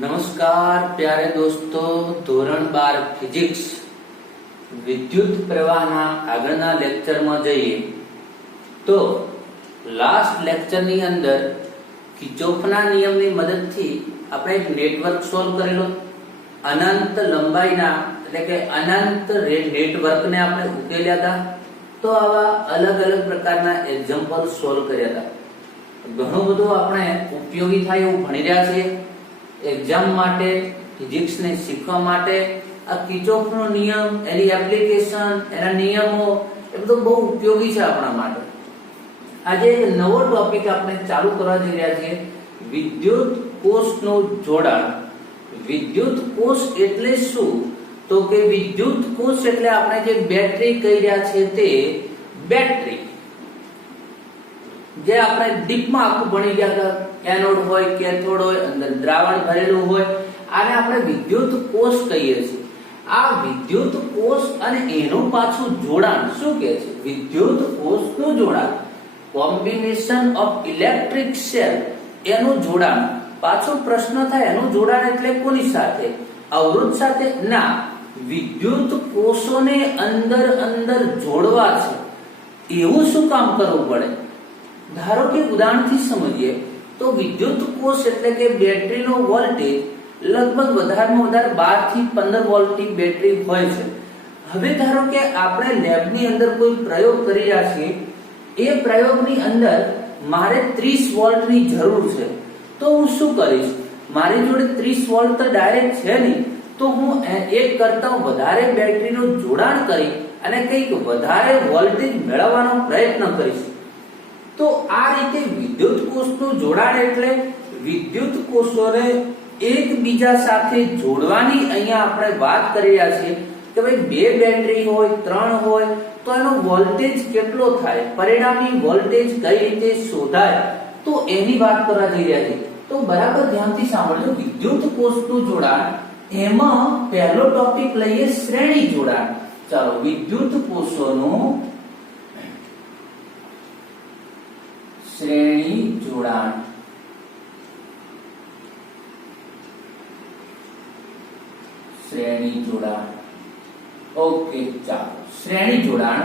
નમસ્કાર પ્યારે દોસ્તો, ધોરણ 12 ફિઝિક્સ વિદ્યુત પ્રવાહના આગળના લેક્ચરમાં જઈએ તો લાસ્ટ લેક્ચરની અંદર કિર્ચોફના નિયમની મદદથી આપણે એક નેટવર્ક સોલ્વ કરેલો. અનંત લંબાઈના એટલે કે અનંત નેટવર્કને આપણે ઉકેલ્યા હતા. તો આવા અલગ અલગ પ્રકારના એક્ઝામ્પલ સોલ્વ કર્યા હતા. ઘણું બધું આપણે ઉપયોગી થાય એવું ભણી રહ્યા છીએ. એક્ઝામ માટે, ફિઝિક્સ ને શીખવા માટે આ કિર્ચોફનો નિયમ, એની એપ્લિકેશન, એના નિયમો એ બધું બહુ ઉપયોગી છે આપણા માટે. આજે એક નવો ટોપિક આપણે ચાલુ કરવા જઈ રહ્યા છીએ, વિદ્યુત કોષનું જોડાણ. વિદ્યુત કોષ એટલે શું? તો કે વિદ્યુત કોષ એટલે આપણે જે બેટરી કહી રહ્યા છે તે બેટરી, જે આપણે ડીપમાં આખું ભણી ગયા હતા. એનોડ હોય, કેથોડ હોય, અંદર દ્રાવણ ભરેલું હોય, આને આપણે વિદ્યુત કોષ કહીએ છીએ. આ વિદ્યુત કોષ અને એનું પાછું જોડાણ શું કહે છે? વિદ્યુત કોષનું જોડાણ, કોમ્બિનેશન ઓફ ઇલેક્ટ્રિક સેલ, એનું જોડાણ. પાછો પ્રશ્ન થાય, એનું જોડાણ એટલે કોની સાથે? અવરોધ સાથે? ના, વિદ્યુત કોષોને અંદર અંદર જોડવા છે. એવું શું કામ કરવું પડે? ધારો કે ઉદાહરણથી સમજીએ તો વિદ્યુત કોષ એટલે કે બેટરીનો વોલ્ટેજ લગભગ વધારેમાં વધારે 12 થી 15 વોલ્ટની બેટરી હોય છે. હવે ધારો કે આપણે લેબની અંદર કોઈ પ્રયોગ કરી રહ્યા છીએ, એ પ્રયોગની અંદર મારે 30 વોલ્ટની જરૂર છે. તો હું શું કરીશ? મારી જોડે 30 વોલ્ટ તો ડાયરેક્ટ છે નહીં, તો હું એક કરતા વધારે બેટરીનું જોડાણ કરી અને કંઈક વધારે વોલ્ટેજ મેળવવાનો પ્રયત્ન કરીશ. તો આ રીતે વિદ્યુત કોષનું જોડાણ એટલે વિદ્યુત કોષોને એકબીજા સાથે જોડવાની અહીંયા આપણે વાત કરી રહ્યા છીએ કે ભાઈ 2 બેટરી હોય, 3 હોય તો એનો વોલ્ટેજ કેટલો થાય, પરિણામી વોલ્ટેજ કઈ રીતે શોધાય, તો એની વાત કરવા જઈ રહ્યા છીએ. તો બરાબર ધ્યાનથી સાંભળજો. વિદ્યુત કોષનું જોડાણ, એમાં પહેલો ટોપિક લઈએ શ્રેણી જોડાણ. ચાલો, વિદ્યુત કોષોનું શ્રેણી જોડાણ. શ્રેણી જોડાણ. ઓકે, ચાલો, શ્રેણી જોડાણ.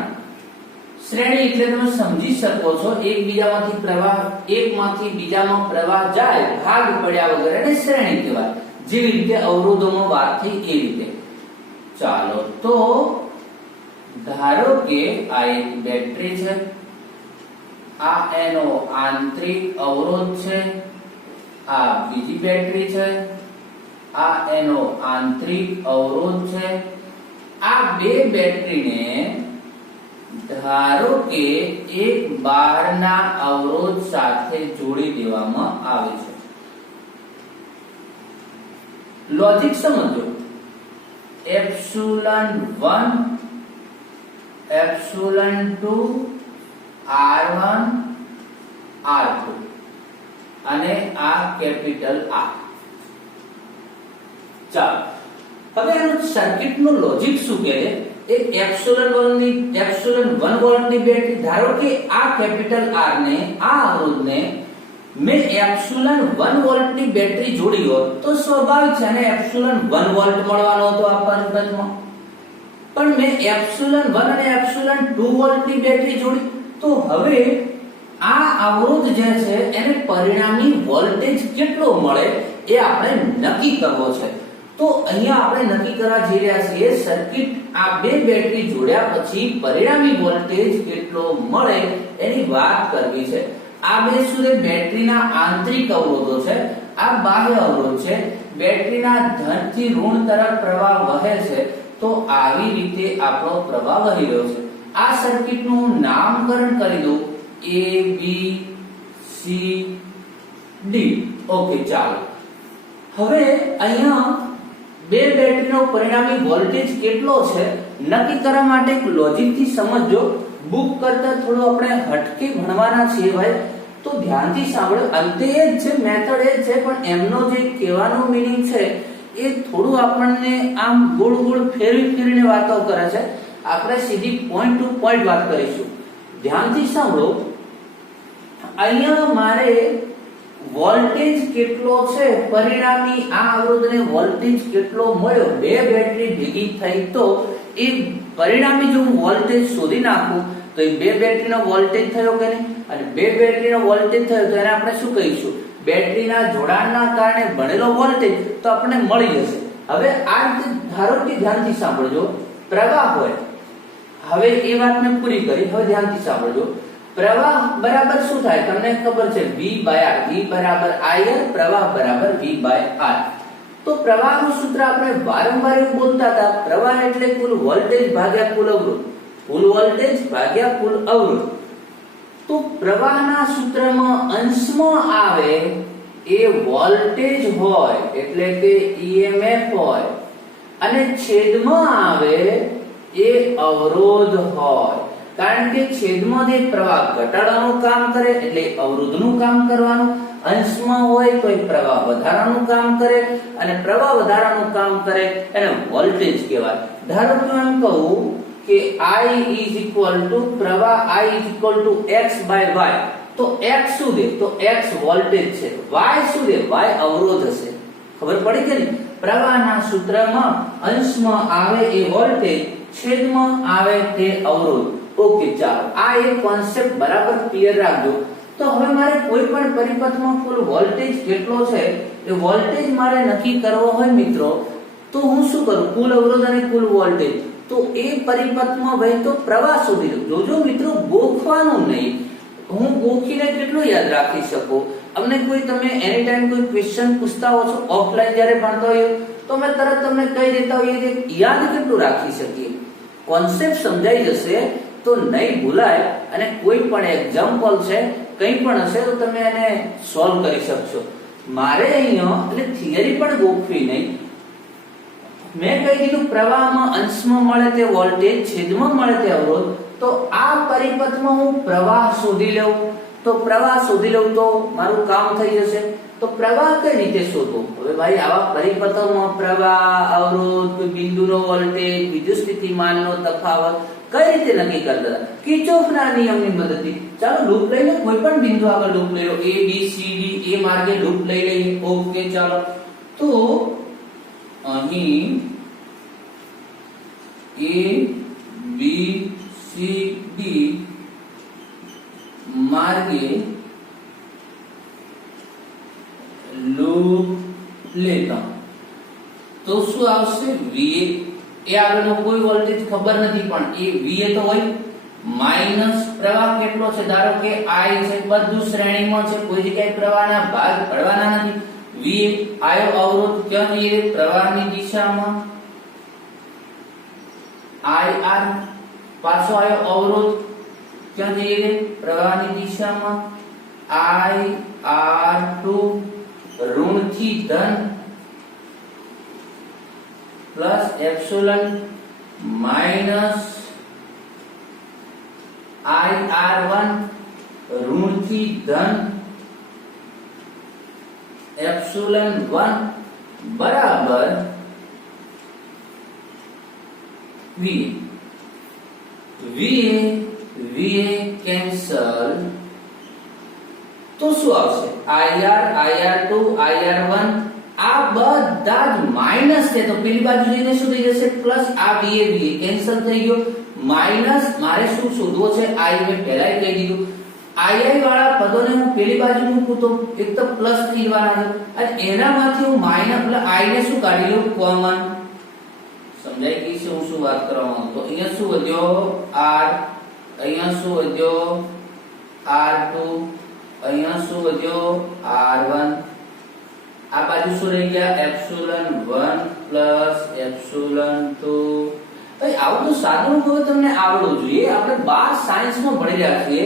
શ્રેણી એટલે તમે સમજી શકો છો, એકબીજામાંથી પ્રવાહ, એકમાંથી બીજામાં પ્રવાહ જાય ભાગ પડ્યા વગર એને શ્રેણી કહેવાય. જેવી રીતે અવરોધોમાં વાત થઈ એ રીતે. ચાલો, તો ધારો કે આ એક બેટરી છે, આ એનો આંતરિક અવરોધ છે, આ બીજી બેટરી છે, આ એનો આંતરિક અવરોધ છે. આ બે બેટરીને ધારો કે એક બહારના અવરોધ સાથે જોડી દેવામાં આવે છે. લોજિક સમજો. એપ્સિલોન 1 એપ્સિલોન 2 R1 R2 અને આ કેપિટલ R. ચાલો, હવે એનું સર્કિટનું લોજિક શું કહે છે? એક એપ્સિલોન 1 વોલ્ટની બેટરી, ધારો કે આ કેપિટલ R ને, આ અવરોધને મેં એપ્સિલોન 1 વોલ્ટની બેટરી જોડી હોત તો સ્વાભાવિક છે ને એપ્સિલોન 1 વોલ્ટ મળવાનો હતો આ પદાર્થમાં. પણ મેં એપ્સિલોન 1 અને એપ્સિલોન 2 વોલ્ટની બેટરી જોડી, તો હવે આ અવરોધ જે છે એને પરિણામી વોલ્ટેજ કેટલો મળે એ આપણે નક્કી કરવો છે. તો અહીંયા આપણે નક્કી કરવા જઈ રહ્યા છીએ સર્કિટ. આ બે બેટરી જોડ્યા પછી પરિણામી વોલ્ટેજ કેટલો મળે એની વાત કરવી છે. આ બે શું છે? બેટરીના આંતરિક અવરોધો છે, આ બાહ્ય અવરોધ છે. બેટરીના ધનથી ઋણ તરફ પ્રવાહ વહે છે, તો આવી રીતે આપણો પ્રવાહ વહી રહ્યો છે. આ સર્કિટનું નામકરણ કરી દો A B C D. Okay, ચાલો, હવે અહીંયા બે બેટરીનો પરિણામી વોલ્ટેજ કેટલો છે નક્કી કરવા માટે એક લોજિકથી સમજો. બુક કરતા થોડું આપણે હટકે ભણવાના છીએ ભાઈ, તો ધ્યાનથી સાંભળો. અંતે એ જ છે, મેથડ એ જ છે, પણ એમનો જે કહેવાનો મીનિંગ છે એ થોડું આપણને આમ ગોળ ગોળ ફેરવીને વાતો કરે છે. આપણે સીધી પોઈન્ટ ટુ પોઈન્ટ વાત કરીશું. ધ્યાનથી સાંભળો. અહીંયા મારે વોલ્ટેજ કેટલો છે, પરિણામી આ અવરોધને વોલ્ટેજ કેટલો મળ્યો, બે બેટરી ભેગી થઈ તો એ પરિણામી જો હું વોલ્ટેજ શોધી નાખું તો એ બે બેટરીનો વોલ્ટેજ થયો કે નહીં, અને બે બેટરીનો વોલ્ટેજ થયો તો એને આપણે શું કહીશું, બેટરીના જોડાણના કારણે બનેલો વોલ્ટેજ તો આપણને મળી જશે. હવે આ રીતે ધારો કે ધ્યાનથી સાંભળજો, પ્રવાહ હોય, હવે એ વાત મેં પૂરી કરી, હવે ધ્યાનથી સાંભળજો. પ્રવાહ બરાબર શું થાય તમને ખબર છે, V/R, V બરાબર IR, પ્રવાહ બરાબર V/R. તો પ્રવાહનું સૂત્ર આપણે વારંવાર એવું બોલતા હતા, પ્રવાહ એટલે કુલ વોલ્ટેજ ભાગ્યા કુલ અવરોધ, કુલ વોલ્ટેજ ભાગ્યા કુલ અવરોધ. તો પ્રવાહના સૂત્રમાં અંશમાં આવે એ વોલ્ટેજ હોય એટલે કે EMF હોય, અને છેદમાં આવે એ અવરોધ હોય. કારણ કે છેદમાં જે પ્રવાહ ઘટાડવાનું કામ કરે એટલે અવરોધનું કામ કરવાનું, અંશમાં હોય તો એ પ્રવાહ વધારાનું કામ કરે, અને પ્રવાહ વધારાનું કામ કરે એને વોલ્ટેજ કહેવાય. ધારો કે એમ કહું કે પ્રવાહ I x/y, તો x શું દે, તો x વોલ્ટેજ છે, y શું દે, y અવરોધ હશે. ખબર પડી કે નહીં? પ્રવાહના સૂત્રમાં અંશમાં આવે એ વોલ્ટેજ, છેદમાં આવે તે અવરોધ. ઓકે, ચાલો આ એક કોન્સેપ્ટ બરાબર ક્લિયર રાખજો. તો હવે મારે કોઈ પણ પરિપથમાં કુલ વોલ્ટેજ કેટલો છે એ વોલ્ટેજ મારે નક્કી કરવો હોય મિત્રો, તો હું શું કરું, કુલ અવરોધ અને કુલ વોલ્ટેજ, તો એ પરિપથમાં વહેતો પ્રવાહ શોધી લઉં. જોજો મિત્રો, ગોખવાનું નહીં, હું ગોખીને કેટલું યાદ રાખી શકો. અમને કોઈ તમે એની ટાઈમ કોઈ ક્વેશ્ચન પૂછતા હો છો ઓફલાઈન જ્યારે ભણતા હોય તો મેં તરત તમને કહી દેતા હોઈએ કે યાદ કેટલું રાખી શકીએ. કોન્સેપ્ટ સમજાઈ જશે તો નહીં ભૂલાય, અને કોઈ પણ એક્ઝામ્પલ છે કંઈ પણ હશે તો તમે એને સોલ્વ કરી શકશો. મારે અહીંયા એટલે થિયરી પણ ગોખવી નહીં. મેં કહી દીધું પ્રવાહમાં અંશમાં મળે તે વોલ્ટેજ, છેદમાં મળે તે અવરોધ. તો આ પરિપથમાં હું પ્રવાહ શોધી લઉં, તો પ્રવાહ શોધી લઉં તો મારું કામ થઈ જશે. તો પ્રવાહ કઈ રીતે શોધવો? હવે ભાઈ આવા પરિપથોમાં પ્રવાહ, અવરોધ, કોઈ બિંદુનો વોલ્ટેજ, વિદ્યુત સ્થિતિમાનનો તફાવત કઈ રીતે નક્કી કરતા હતા? કિર્ચોફના નિયમની મદદથી. ચાલો લૂપ લઈ લો, કોઈ પણ બિંદુ આગળ લૂપ લઈ લો, A B C D, એ માર્ગે લૂપ લઈ લઈએ. ઓકે, ચાલો તો અહીં A B C D માર્ગે લૂપ લેતા તો શું આવશે? VA. એ આગળનો કોઈ વોલ્ટેજ ખબર નથી પણ એ VA તો હોય, માઈનસ પ્રવાહ કેટલો છે, ધારો કે I છે, બધું શ્રેણીમાં છે, કોઈ જગ્યાએ પ્રવાહના ભાગ પડવાના નથી. VA આયો અવરોધ ક્યાં જઈએ? પ્રવાહની દિશામાં. IR પાછો આયો અવરોધ ક્યાં જઈએ? પ્રવાહની દિશામાં. IR2 ઋણથી ધન પ્લસ એપ્સિલોન માઈનસ IR1 ઋણથી ધન એપ્સિલોન 1 બરાબર VA કેન્સલ. તો શું આવશે? IR, IR2, IR1 આ બધા જ માઈનસ છે, તો પેલી બાજુ જઈને શું થઈ જશે? પ્લસ. આ VA કેન્સલ થઈ ગયો. માઈનસ મારે શું શોધવો છે? I મેં પહેલા કહી દીધું. II વાળા પદોને હું પેલી બાજુ મૂકું તો એક તો પ્લસ થઈ જવાના છે, અને એનામાંથી હું માઈનસ એટલે I ને શું કાઢી લઉં? કોમન. સમજાય કે શું વાત કરવા માંગુ? તો અહીંયા શું વધ્યો? R, અહીંયા શું વધ્યો? R2, અહીંયા શું વધ્યો? R1. આ બાજુ શું રહી ગયા? Epsilon 1 plus epsilon 2. ભાઈ આવું તો સાદું હવે તમને આવડવું જોઈએ. આપણે 12 સાયન્સમાં ભણેલા છીએ,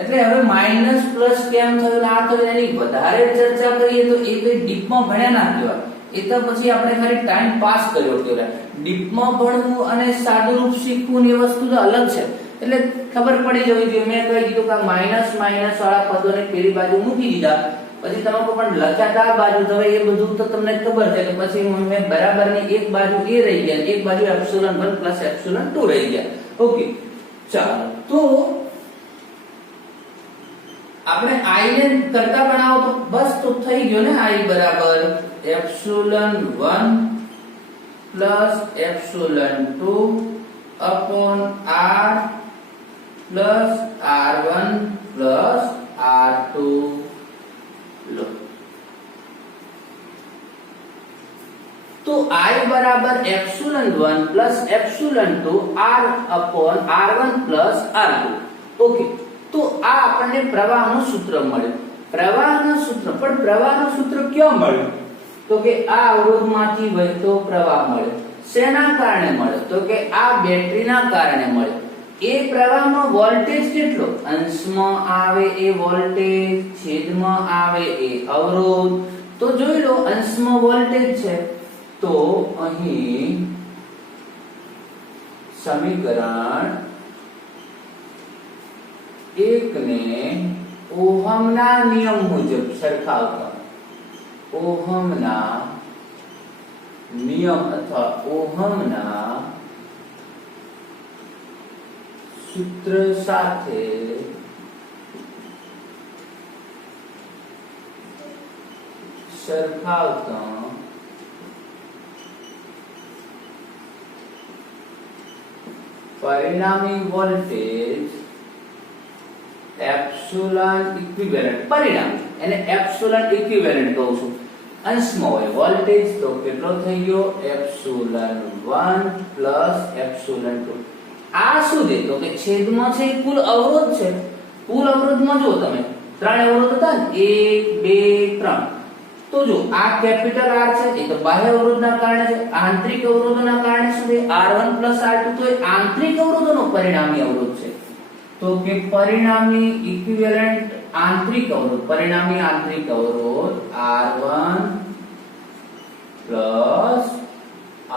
એટલે હવે માઈનસ પ્લસ કેમ થયું આ તો એની વધારે ચર્ચા કરીએ તો એ કઈ ડીપમાં ભણ્યા ના કહેવાય. એ તો પછી આપણે ખાલી ટાઈમ પાસ કર્યો કહેવાય. ડીપમાં ભણવું અને સાદું રૂપ શીખવું એ વસ્તુ તો અલગ છે. એટલે ખબર પડી જવી જોઈએ. મેં કહી દીધું કે માઈનસ વાળા પદોને પેલી બાજુ મૂકી દીધા, પછી તમે પણ લખ્યા આ બાજુ, તો એ બધું તો તમને ખબર છે કે પછી મેં બરાબરની એક બાજુ એ રહી ગયા, એક બાજુ એપ્સિલોન 1 પ્લસ એપ્સિલોન 2 રહી ગયા. ઓકે, ચાલો તો આપણે I ને કરતા બનાવો તો બસ તો થઈ ગયો ને I બરાબર epsilon 1 plus epsilon 2 upon R plus R1 plus R2 લો तो I बराबर epsilon 1 plus epsilon 2 R upon R1 plus R2 okay तो आ આપણને પ્રવાહનું સૂત્ર મળ્યું પ્રવાહનું સૂત્ર પણ પ્રવાહનું સૂત્ર ક્યાં મળ્યું તો કે આ અવરોધમાંથી વહેતો પ્રવાહ મળ્યો શેના કારણે મળ્યો તો કે આ બેટરીના કારણે મળ્યો એ પ્રવાહનો વોલ્ટેજ કેટલો અંશમાં આવે એ વોલ્ટેજ છેદમાં આવે એ અવરોધ તો જોઈ લો અંશમાં વોલ્ટેજ છે तो અહીં સમીકરણ 1 ને ઓહમના નિયમ મુજબ સરખાવતા ઓહમના નિયમ અથવા ઓહમના સૂત્ર સાથે સરખાવતા परिणामी वोल्टेज एप्सिलॉन इक्विवेलेंट परिणामी એને એપ્સિલોન ઇક્વિવેલેન્ટ કહું છું અંશમાં હોય વોલ્ટેજ તો કેટલો થઈ ગયો એપ્સિલોન 1 પ્લસ એપ્સિલોન 2 આ શું છે તો કે છેદમાં છે કુલ અવરોધ છે કુલ અવરોધમાં જો તમે ત્રણ અવરોધ હતા ને 1 2 3 તો જો આ કેપિટલ R છે એ તો બાહ્ય અવરોધના કારણે છે આંતરિક અવરોધોના કારણે શું છે R1 R2 તો એ આંતરિક અવરોધોનો પરિણામી અવરોધ છે તો કે પરિણામી ઇક્વિવેલેન્ટ આંતરિક અવરોધ પરિણામી આંતરિક અવરોધ R1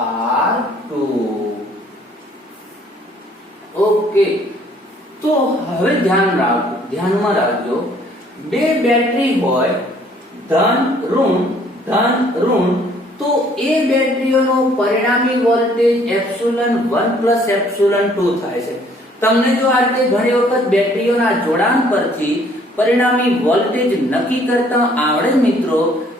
R2 ઓકે તો હવે ધ્યાનમાં રાખજો બે બેટરી હોય धन ऋण तो ए બેટરીઓનો પરિણામી વોલ્ટેજ એપ્સિલોન 1 પ્લસ એપ્સિલોન 2 થાય છે તમને જો આ રીતે ઘણી વખત બેટરીઓના જોડાણ પરથી પરિણામી વોલ્ટેજ નક્કી કરતા આવડે મિત્રો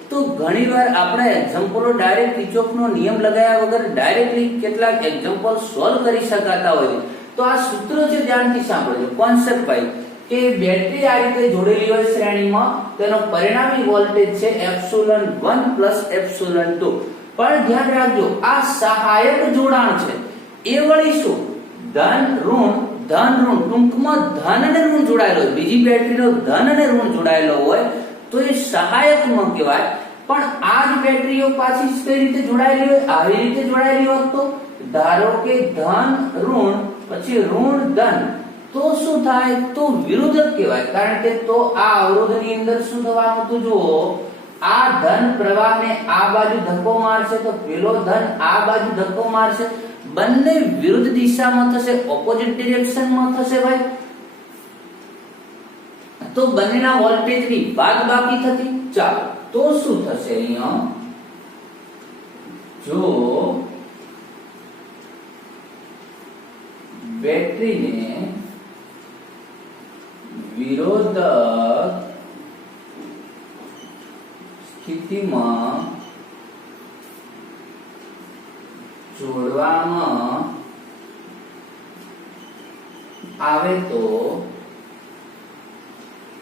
તો ઘણીવાર આપણે એક્ઝામ્પલો ડાયરેક્ટ કિર્ચોફનો નિયમ લગાવ્યા વગર ડાયરેક્ટલી કેટલાક એક્ઝામ્પલ સોલ્વ કરી શકાતા હોય તો આ સૂત્ર છે ધ્યાનથી સાંભળજો કોન્સેપ્ટ ભાઈ કે બેટરી આ રીતે જોડેલી હોય શ્રેણીમાં તેનો પરિણામી વોલ્ટેજ છે એપ્સિલોન 1 પ્લસ એપ્સિલોન 2 પણ ધ્યાન રાખજો આ સહાયક જોડાણ છે એ વળી શું ધન ઋણ ટૂંકમાં ધન અને ઋણ જોડાયેલો હોય બીજી બેટરીનો ધન અને ઋણ જોડાયેલો હોય તો એ સહાયકમાં કહેવાય પણ આ જ બેટરીઓ પાછી કઈ રીતે જોડાયેલી હોય આવી રીતે જોડાયેલી હોત તો ધારો કે ધન ઋણ પછી ઋણ ધન તો શું થાય તો વિરોધક કહેવાય કારણ કે તો આ અવરોધની અંદર શું થવાનું તો જુઓ આ ધન પ્રવાહને આ બાજુ ધક્કો મારશે તો પેલો ધન આ બાજુ ધક્કો મારશે બંને વિરુદ્ધ દિશામાં થશે ઓપોઝિટ ડિરેક્શનમાં થશે ભાઈ તો બંનેના વોલ્ટેજની બાદબાકી થતી ચાલો તો શું થશે અહીંયા જો બેટરીને विरोधक स्थितिમાં જોડવામાં આવે તો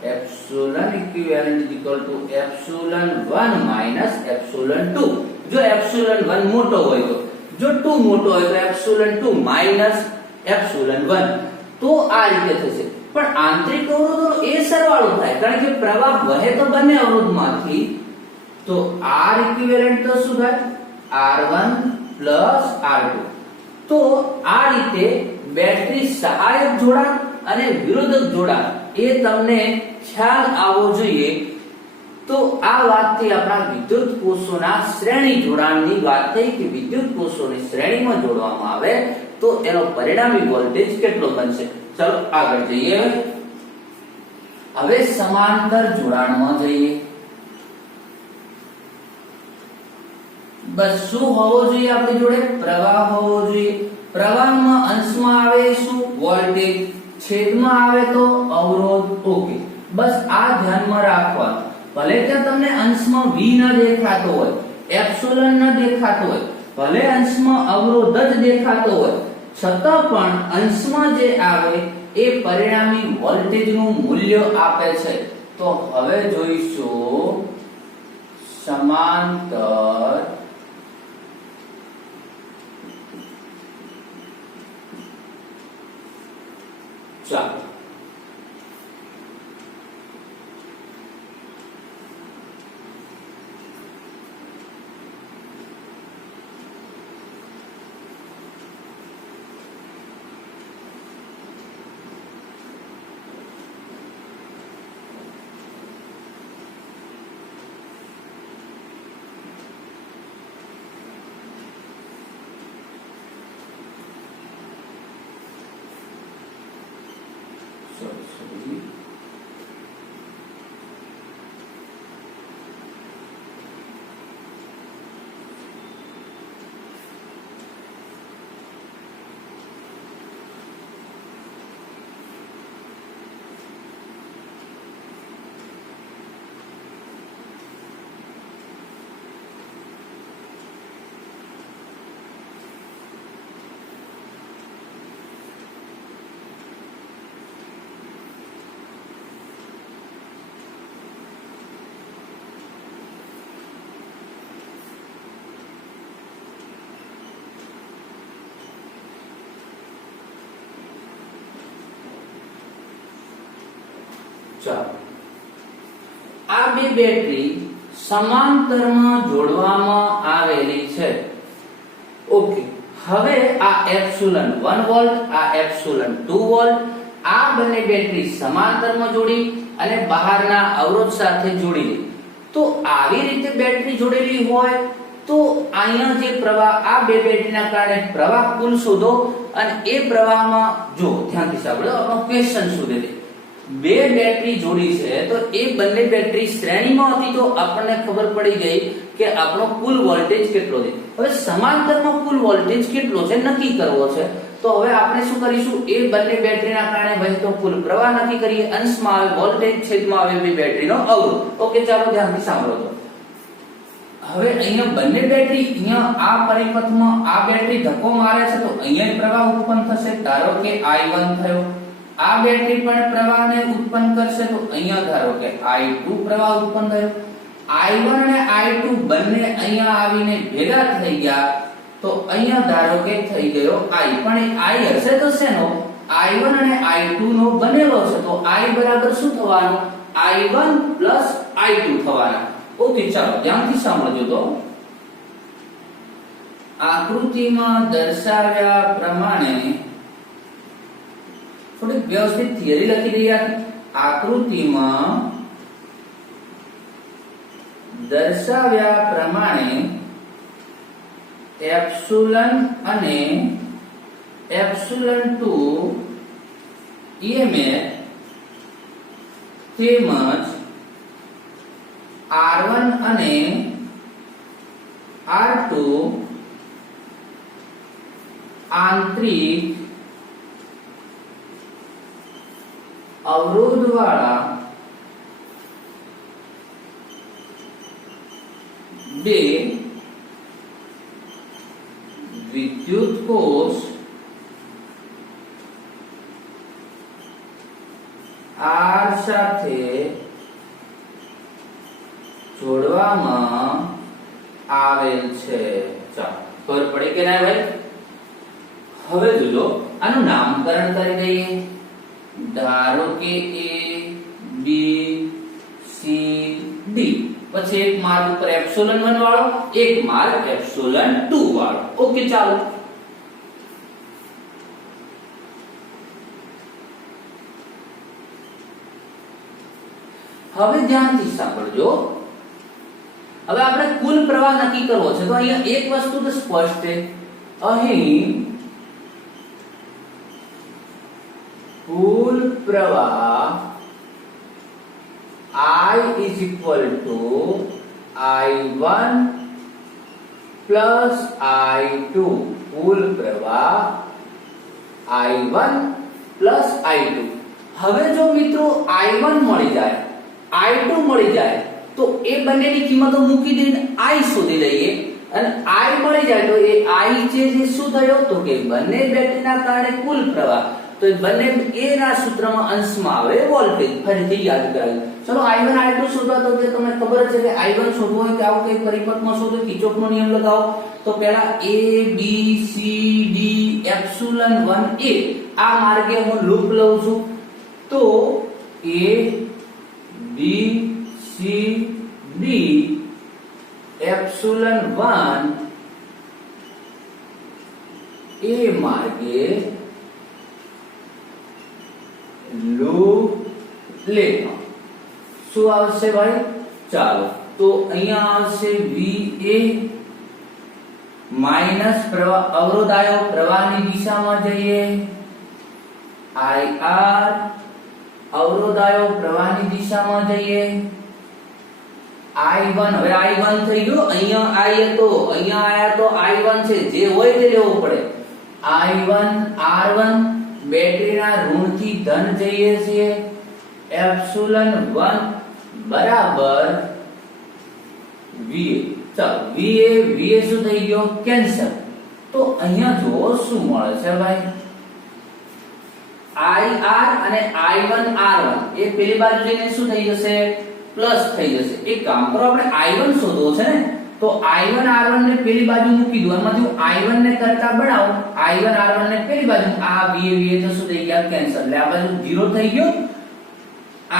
epsilon equivalent equal to epsilon 1 minus epsilon 2 જો એપ્સિલોન 1 મોટો હોય તો જો 2 મોટો હોય તો એપ્સિલોન 2 માઈનસ એપ્સિલોન 1 તો આ રીતે થશે પણ આંતરિક અવરોધોનો એ સરવાળો થાય કારણ કે પ્રવાહ વહે તો બંને અવરોધમાંથી તો R ઇક્વિવેલેન્ટ તો શું થાય R1 R2 તો આ રીતે બેટરી સહાયક જોડાણ અને વિરોધક જોડાણ એ તમને ખ્યાલ આવવો જોઈએ તો આ વાતથી આપણા વિદ્યુત કોષોના શ્રેણી જોડાણની વાત થઈ કે વિદ્યુત કોષોને શ્રેણીમાં જોડવામાં આવે તો એનો પરિણામી વોલ્ટેજ કેટલો બનશે ચલો આગળ જઈએ હવે સમાંતર જોડાણમાં જઈએ બસ શું હોવો જોઈએ આપણી જોડે પ્રવાહ હોવો જોઈએ પ્રવાહમાં અંશમાં આવે શું વોલ્ટેજ છેદમાં આવે તો અવરોધ ઓકે બસ આ ધ્યાનમાં રાખવાનું. ભલે ત્યાં તમને અંશમાં v ન દેખાતો હોય, એપ્સિલોન ન દેખાતો હોય, ભલે અંશમાં અવરોધ જ દેખાતો હોય, છતાં પણ અંશમાં જે આવે એ પરિણામી વોલ્ટેજનું મૂલ્ય આપે છે. તો હવે જોઈશું સમાંતર ચાલો ચાલો આ બે બેટરી સમાંતરમાં જોડવામાં આવેલી છે. ઓકે, હવે આ એપ્સિલોન 1 વોલ્ટ, આ એપ્સિલોન 2 વોલ્ટ, આ બંને બેટરી સમાંતરમાં જોડી અને બહારના અવરોધ સાથે જોડી દે. તો આવી રીતે બેટરી જોડેલી હોય તો અહીંયા જે પ્રવાહ, આ બે બેટરીના કારણે પ્રવાહ કુલ શોધો અને એ પ્રવાહમાં જો ધ્યાનથી સાંભળો, આપણો ક્વેશ્ચન શોધે છે. બે બેટરી જોડી છે તો એ બંને બેટરી શ્રેણીમાં હતી તો આપણને ખબર પડી ગઈ કે આપણો કુલ વોલ્ટેજ કેટલો છે. હવે સમાંતરમાં કુલ વોલ્ટેજ કેટલો છે નક્કી કરવો છે. તો હવે આપણે શું કરીશું, એ બંને બેટરીના કારણે વહેતો કુલ પ્રવાહ નક્કી કરીએ. અંશમાં આવે વોલ્ટેજ, છેદમાં આવે બે બેટરીનો અવરોધ. ઓકે, ચાલો ધ્યાનથી સાંભળો. તો હવે અહીંયા બંને બેટરી, અહીંયા આ પરિપથમાં આ બેટરી ધક્કો મારે છે તો અહીંયા પ્રવાહ ઉત્પન્ન થશે. ધારો કે I1 થયો. આ બેટરી પણ પ્રવાહને ઉત્પન્ન કરશે તો અહીંયા ધારો કે I2 પ્રવાહ ઉત્પન્ન થયો. I1 અને I2 બંને અહીંયા આવીને ભેગા થઈ ગયા તો અહીંયા ધારો કે થઈ ગયો I. પણ I હશે તો શેનો? I1 અને I2 નો બનેલો છે તો I બરાબર શું થવાનું? I1 I2 થવાના. ઓકે, ચાલો ધ્યાનથી સાંભળજો. તો આકૃતિમાં દર્શાવ્યા પ્રમાણે થોડી વ્યવસ્થિત થિયરી લખી દઈએ. આકૃતિમાં દર્શાવ્યા પ્રમાણે એપ્સિલોન અને એપ્સિલોન 2 EMF તેમજ R1 અને R2 આંતરિક અવરોધ વાળા બે વિદ્યુત કોષ R સાથે જોડવામાં આવેલ છે. ચાલો ખબર પડી કે ના ભાઈ? હવે જોજો, આનું નામકરણ કરી દઈએ. ધારો કે A B C D, પછી એક માર્ગ ઉપર એપ્સિલોન 1 વાળો, એક માર્ગ એપ્સિલોન 2 વાળો. ઓકે, ચાલો હવે ધ્યાનથી સાંભળજો. હવે આપણે કુલ પ્રવાહ નક્કી કરવો છે તો અહીંયા એક વસ્તુ તો સ્પષ્ટ છે. અહીં કુલ પ્રવાહ I is equal to I1 plus I2. કુલ પ્રવાહ I1 plus I2. હવે જો મિત્રો I1 મળી જાય, I2 મળી જાય તો એ બંનેની કિંમતો મૂકી દઈને I શોધી લઈએ અને I મળી જાય તો એ I જે શું થયો તો કે બંને બેટરીના કારણે કુલ પ્રવાહ, તો એ બંને એ ના સૂત્રમાં અંશમાં આવે વોલ્ટેજ. ફરીથી યાદ કરાવી. ચલો I1 I2 શોધવા તો કે તમને ખબર છે કે I1 શોધવો હોય કે આવું કઈ પરિપથમાં શોધો, કિર્ચોફનો નિયમ લગાવો. તો પહેલા A B C D epsilon 1 A આ માર્ગે હું લૂપ લઉં છું. તો A B C D epsilon 1 A માર્ગે લૂપ લેતા શું આવશે ભાઈ? ચાલો તો અહીંયા આવશે VA માઈનસ પ્રવાહ, અવરોધ આયો, પ્રવાહની દિશામાં જઈએ IR, અવરોધ આયો, પ્રવાહની દિશામાં જઈએ I1. હવે I1 થઈ ગયો, અહીંયા I હતો, અહીંયા આયા તો I1 છે, જે હોય તે લેવો પડે. I1 R1 બેટરીના ઋણથી ધન જઈએ છીએ એપ્સિલોન 1 બરાબર VA. ચાલો VA શું થઈ ગયો? કેન્સલ. તો અહીંયા જો શું મળે છે ભાઈ? IR અને I1 R1 એ પેલી બાજુ જઈને શું થઈ જશે? પ્લસ થઈ જશે. એક કામ કરો, આપણે I1 શોધવો છે ને, તો I1 R1 ને પેલી બાજુ મૂકી દો. એમાંથી હું I1 ને કરતા બનાવું, I1 R1 ને પેલી બાજુ, આ VA તો શું થઈ ગયા? કેન્સલ. એટલે આ બાજુ 0 થઈ ગયો.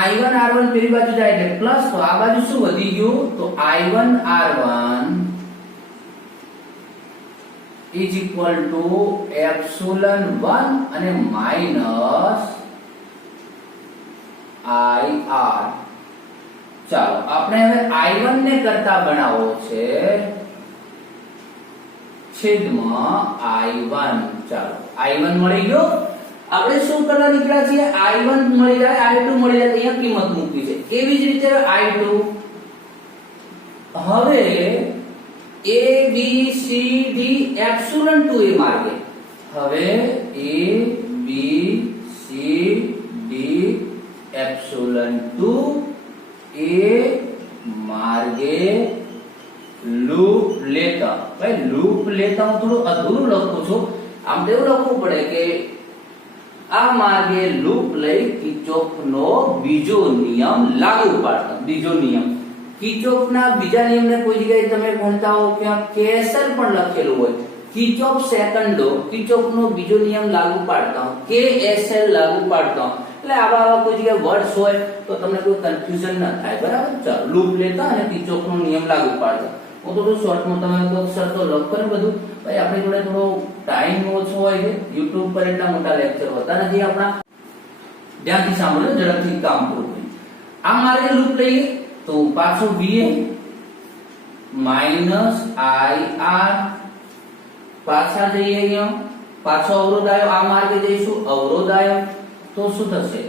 I1 R1 પેલી બાજુ જાય એટલે પ્લસ, તો આ બાજુ શું વધી ગયું? તો I1 R1 is equal to epsilon 1 અને માઈનસ IR. ચાલો આપણે હવે I1 ને કરતા બનાવવો છે છેદમાં I1. ચાલો I1 મળી ગયો. આપણે શું કરવા નીકળ્યા છીએ? I1 મળી જાય, I2 મળી જાય, અહીંયા કિંમત મૂકવી છે. એવી જ રીતે I2. હવે A B C D epsilon 2 A માર્ગે, હવે A B C D epsilon 2 A માર્ગે લૂપ લેતા. ભાઈ લૂપ લેતા હું થોડું અધૂરું લખું છું. આમ તો એવું લખવું પડે કે આ માર્ગે લૂપ લઈ કિર્ચોફનો બીજો નિયમ લાગુ પાડતા. બીજો નિયમ, કિર્ચોફના બીજા નિયમને કોઈ જગ્યાએ તમે ભણતા હો કે KSL પણ લખેલું હોય, કિર્ચોફ સેકન્ડ લો, કિર્ચોફનો બીજો નિયમ લાગુ પાડતા હો, KSL લાગુ પાડતા હો. એટલે આવા કોઈ જગ્યાએ વર્ડ્સ હોય તો તમને કોઈ કન્ફ્યુઝન ન થાય. બરાબર? ચાલો લૂપ લેતા અને કિર્ચોફનો નિયમ લાગુ પાડતા. હું થોડું શોર્ટમાં તમે તો અક્ષર તો લખો ને બધું. ભાઈ આપણી જોડે થોડો ટાઈમ ઓછો હોય છે, YouTube પર એટલા મોટા લેક્ચર હોતા નથી આપણા. ધ્યાનથી સાંભળો, ઝડપથી કામ પૂરું કરી. આ મારે લૂપ લઈએ તો પાછો VA માઈનસ IR, પાછા જઈએ અહીંયા, પાછો અવરોધ આવ્યો, આ માર્ગે જઈશું, અવરોધ આવ્યો તો શું થશે?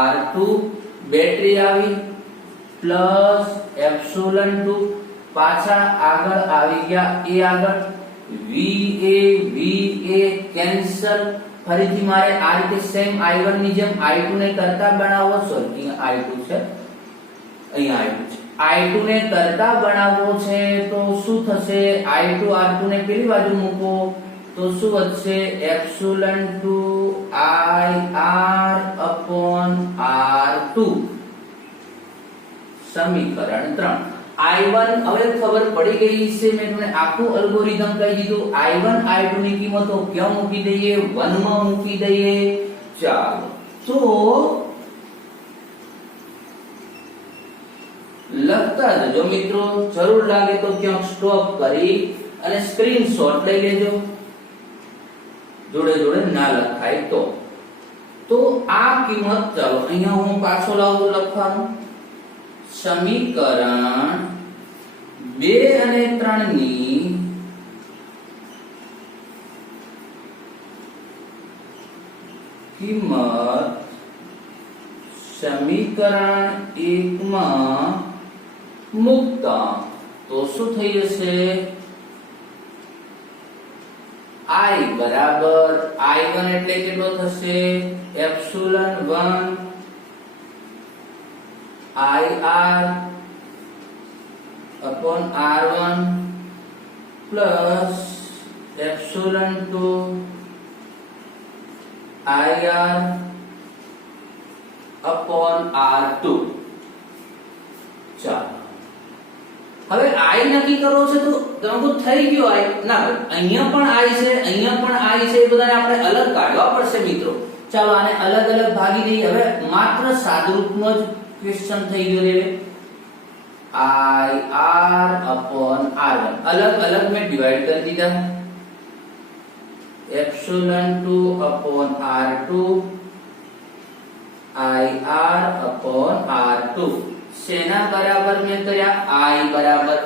IR2 બેટરી આવી પ્લસ એપ્સિલોન 2, પાછા આગળ આવી ગયા A આગળ, VA કેન્સલ. ફરીથી મારે આ રીતે સેમ I1 ની જેમ I2 ને કરતા બનાવવો. સોરી I2 છે, અહીંયા I2 છે. I2 ને કરતા બનાવવો છે તો શું થશે? I2 R2 ને પેલી બાજુ મૂકો તો શું વધશે? Epsilon 2 IR upon R2. સમીકરણ 3. I1 હવે ખબર પડી ગઈ છે, મેં તમને આખું અલ્ગોરિધમ કહી દીધું. I1 I2 ની કિંમતો ક્યાં મૂકી દઈએ? 1 માં મૂકી દઈએ. ચાલો તો લખતા જજો મિત્રો, જરૂર લાગે તો ક્યાંક સ્ટોપ કરી અને સ્ક્રીનશોટ લઈ લેજો, જોડે જોડે ના લખાય તો આ કિંમત, ચાલો અહીંયા હું પાછો લાવું લખવાનું. સમીકરણ 2 અને 3 ની કિંમત સમીકરણ 1 માં મૂકતા તો શું થઈ જશે? I બરાબર I1 એટલે કેટલો થશે epsilon 1 IR upon R1 plus epsilon 2 IR upon R2. ચાલો હવે I નક્કી કરવો છે તો તમને થઈ ગયો I ના અહીંયા પણ I છે અહીંયા પણ I છે એ બધાને આપણે અલગ કાઢવા પડશે મિત્રો. ચાલો આને અલગ અલગ ભાગી દઈએ. હવે માત્ર સાદુરૂપનો જ ક્વેશ્ચન થઈ ગયો રે IR upon R1 अलग अलग में डिवाइड कर दीजिए epsilon 2 upon R2 IR upon R2 सेना बराबर में કર્યા I बराबर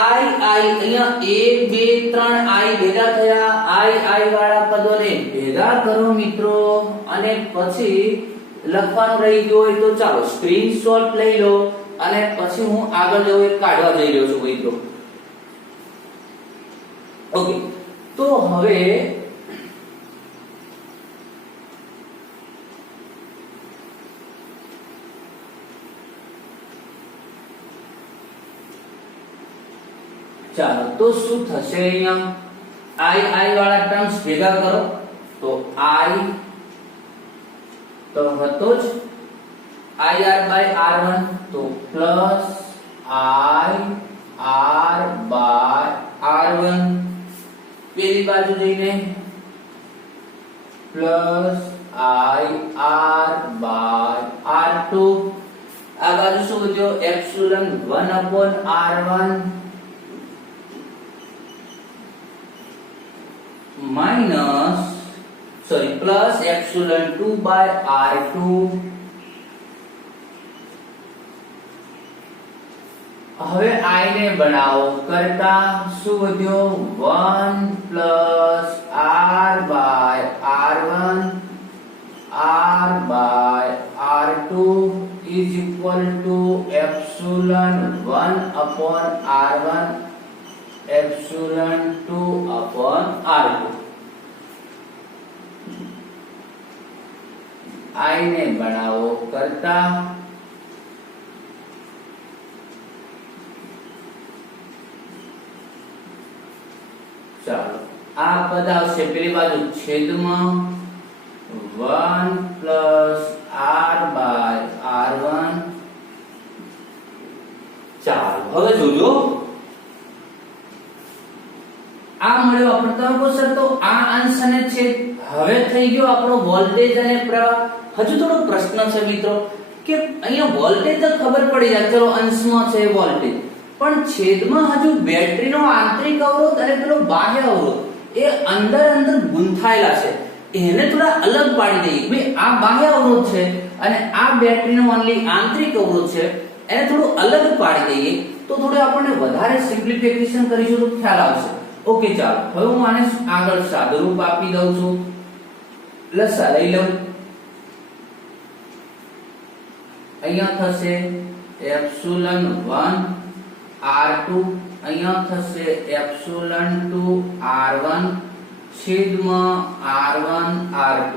I અહીંયા 1 2 3 I ભેગા થયા I વાળા પદોને ભેગા કરો મિત્રો અને પછી લખવાનું રહી ગયું હોય તો ચાલો સ્ક્રીનશોટ લઈ લો અને પછી હું આગળ જવું એક કાઢવા જઈ રહ્યો છું મિત્રો. ઓકે તો હવે ચાલો તો શું થશે અહીંયા I વાળા ટર્મ્સ ભેગા કરો તો I તો હતો જ IR by R1 तो प्लस IR by R1 પેલી બાજુ જઈને પ્લસ IR by R2 આ બાજુ શું વધ્યો epsilon 1 upon R1 minus plus epsilon 2 by R2 હવે I ને બનાવો કરતા શું વધ્યો 1 plus R by R1 R by R2 is equal to epsilon 1 upon R1 epsilon 2 upon R2 I ને બનાવો કરતા ચાલો આ પદ આવશે પેલી બાજુ છેદમાં 1 plus R by R1 ચાલો હવે જોજો આ મળ્યો આપણને તમે કહો સર તો આ અંશ અને છેદ હવે થઈ ગયો આપણો વોલ્ટેજ અને પ્રવાહ. હજુ થોડો પ્રશ્ન છે મિત્રો કે અહીંયા વોલ્ટેજ તો ખબર પડી જાય ચલો અંશમાં છે વોલ્ટેજ પણ છેદમાં હજુ બેટરીનો આંતરિક અવરોધ અને પેલો બાહ્ય અવરોધ એ અંદર અંદર ગૂંથાયેલા છે એને થોડા અલગ પાડી દઈએ ભાઈ આ બાહ્ય અવરોધ છે અને આ બેટરીનો ઓન્લી આંતરિક અવરોધ છે એને થોડું અલગ પાડી દઈએ તો થોડું આપણને વધારે સિમ્પ્લિફિકેશન કરીશું તો ખ્યાલ આવશે. ઓકે ચાલો હવે હું આને આગળ સાદુરૂપ આપી દઉં છું. લસા લઈ લઉં અહીંયા થશે એપ્સિલન 1 R2 અહીંયા થશે એપ્સિલન 2 R1 છેદમાં R1 R2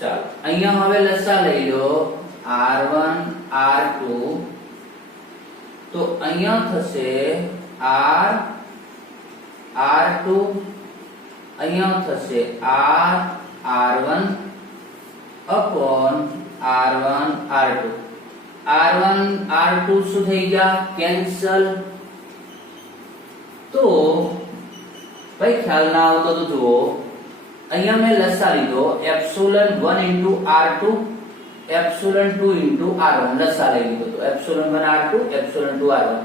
ચાલો અહીંયા હવે લસા લઈ લો R1 R2 તો અહીંયા થશે R R2 અહીંયા થશે R R1 upon R1 R2 R1 R2 શું થઈ ગયા કેન્સલ. તો ભાઈ ખ્યાલ ના આવતો તો જુઓ અહીંયા મેં લસા લીધો epsilon 1 into R2 epsilon 2 into R1 લસા લઈ લીધો તો epsilon 1 R2 epsilon 2 R1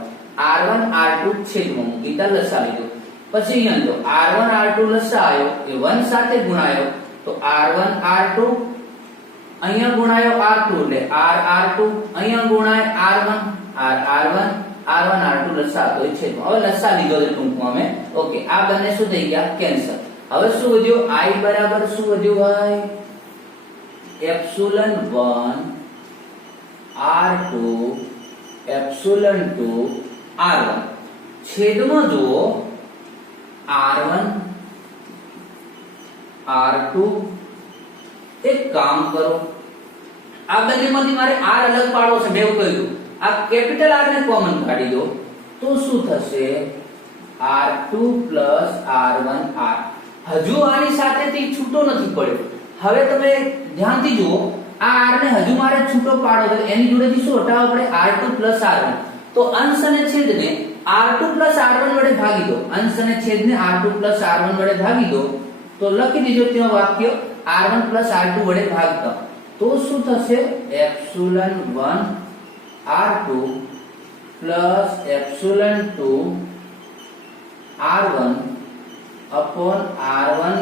R1 R2 છેદમાં મૂકી તા લસા લીધો પછી અહીંયા લો R1 R2 લસા આવ્યો એ 1 સાથે ગુણાયો તો R1 R2 અહીંયા ગુણાયો R2 એટલે R R2 અહીંયા ગુણાય R1 R R1 R1 R2 લસા તો છેદમાં હવે લસા લીધો છે ટૂંકમાં અમે. ઓકે આ બંને શું થઈ ગયા કેન્સલ. હવે શું વધ્યું I બરાબર શું વધ્યું ભાઈ એપ્સિલન 1 R2 એપ્સિલન 2 R1 છેદમાં જુઓ R1 R2 એક કામ કરો આ બંનેમાંથી મારે R અલગ પાડવો છે મેં એવું કહ્યું આ કેપિટલ R ને કોમન કાઢી દો તો શું થશે R2 R1 R હજુ આની સાથેથી છૂટો નથી પડ્યો હવે તમે ધ્યાનથી જુઓ આ R ને હજુ મારે છૂટો પાડો તો એની જોડેથી શું હટાવવો પડે R2 R1 તો અંશ અને છેદને R2 R1 વડે ભાગી દો અંશ અને છેદને R2 R1 વડે ભાગી દો તો લખી દીજો ત્યાં વાક્ય R1 R2 વડે ભાગતા તો શું થશે epsilon 1 R2 epsilon 2 R1 upon R1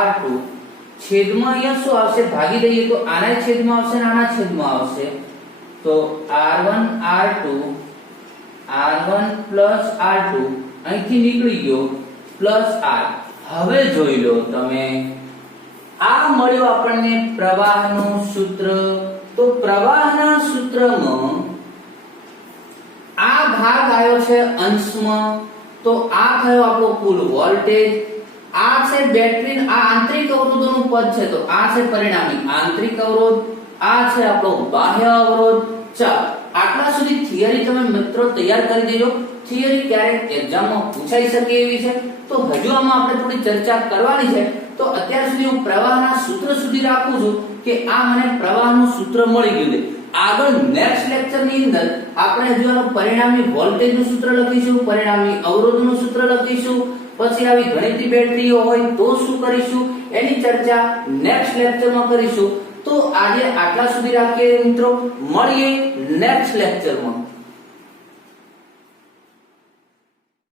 R2 છેદમાં અહીંયા શું આવશે ભાગી દઈએ તો આના છેદમાં આવશે અને આના છેદમાં આવશે તો R1 R2 R1 R2 અહીંથી નીકળી ગયો R હવે જોઈ લો તમે આ મળ્યું આપણને પ્રવાહનું સૂત્ર તો પ્રવાહના સૂત્રમાં આ ભાગ આવ્યો છે અંશમાં તો આ થયો આપણો કુલ વોલ્ટેજ આ છે બેટરી આ આંતરિક અવરોધોનું પદ છે તો આ છે પરિણામી આંતરિક અવરોધ આ છે આપણો બાહ્ય અવરોધ ચાલો આટલા સુધી થિયરી તમે મિત્રો તૈયાર કરી દેજો થિયરી ક્યારેક એક્ઝામમાં પૂછાઈ શકે એવી છે તો હજુ આમાં આપણે થોડી ચર્ચા કરવાની છે તો અત્યાર સુધી હું પ્રવાહના સૂત્ર સુધી રાખું છું કે આ મને પ્રવાહનું સૂત્ર મળી ગયું છે આગળ નેક્સ્ટ લેક્ચર ની અંદર આપણે હજુ આનું પરિણામી વોલ્ટેજનું સૂત્ર લખીશું પરિણામી અવરોધનું સૂત્ર લખીશું પછી આવી ગણિતીય બેટરીઓ હોય તો શું કરીશું એની ચર્ચા નેક્સ્ટ લેક્ચરમાં કરીશું તો આજે આટલા સુધી રાખીએ મિત્રો મળીએ નેક્સ્ટ લેક્ચરમાં